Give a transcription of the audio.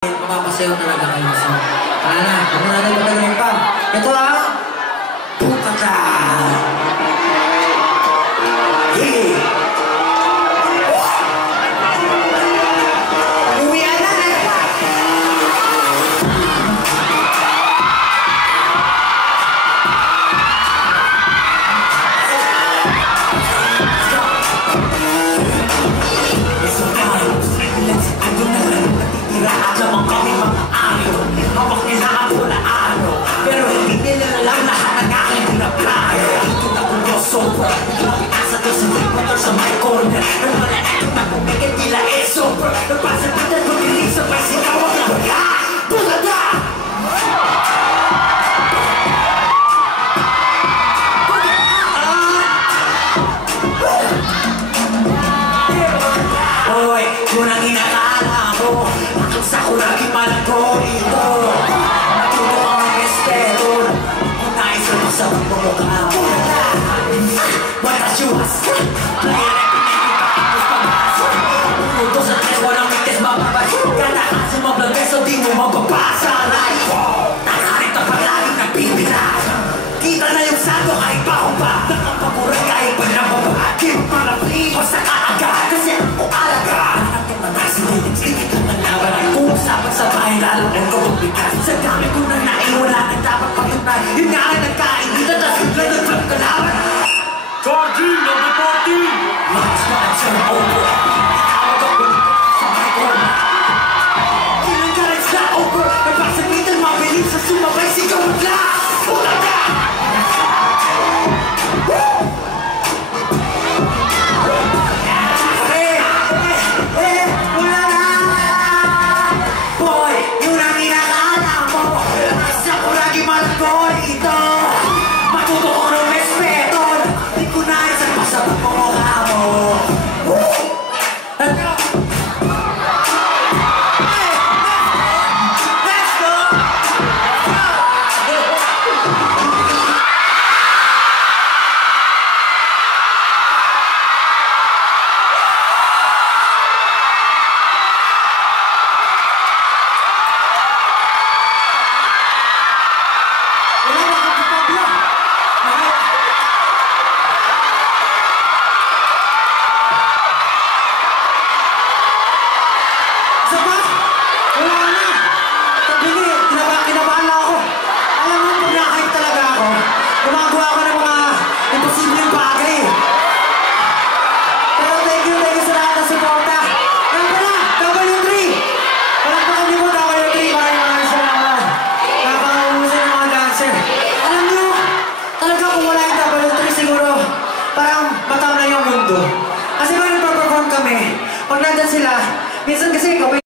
Mapapasayaw talaga kayo. So, tara na. Huwag na natin matagayin pa. Ito ang Putata! Hey! Uwian na! Lamang kami mga araw, hawak nila ako na araw, pero hindi nila alam lahat ng aking pinaplano. Dito na kung yo sober, lumpiasa to sa motor sa my corner. Nang malaking magpumigil nila sober, nagpasabitan ko dilig sa may sinawag na wala. Putata! Hoy, yun ang inakala mo. Sa kuragi malang ko ito. Natuto ka ng respeto. Unay sa masarap mo mukha mo. Matasyuhas ka. Kaya na pinagpapakapos pag-aso. Uno, 2, 3, walang mites mababas. Katakas sa mablang beso, di mo mababasa. Nakarit ang palaging nagpipila. Kita na yung santo kahit baho pa. Nakapagurang kahit pa na mabahagin. Malapit ko sa kaagad. Kasi ako alaga. Ang manasilig, stigit lang ang laban. Kung usapan sa bahay, lalaman ko magbigas. Sa dami ko na naiwala na dapat patunay. Yun nga ang nagkainita, tas bigla nag-vlog kalaban. Charging number 14! Last night, sir, over. Itawag ako sa my corner. Feeling ka it's not over. Nagpasagitan, mabilis sa sumabay, sigaw at lahat. Puta ka! Kasi pag nagpa-perform kami, pag nandyan sila, minsan kasi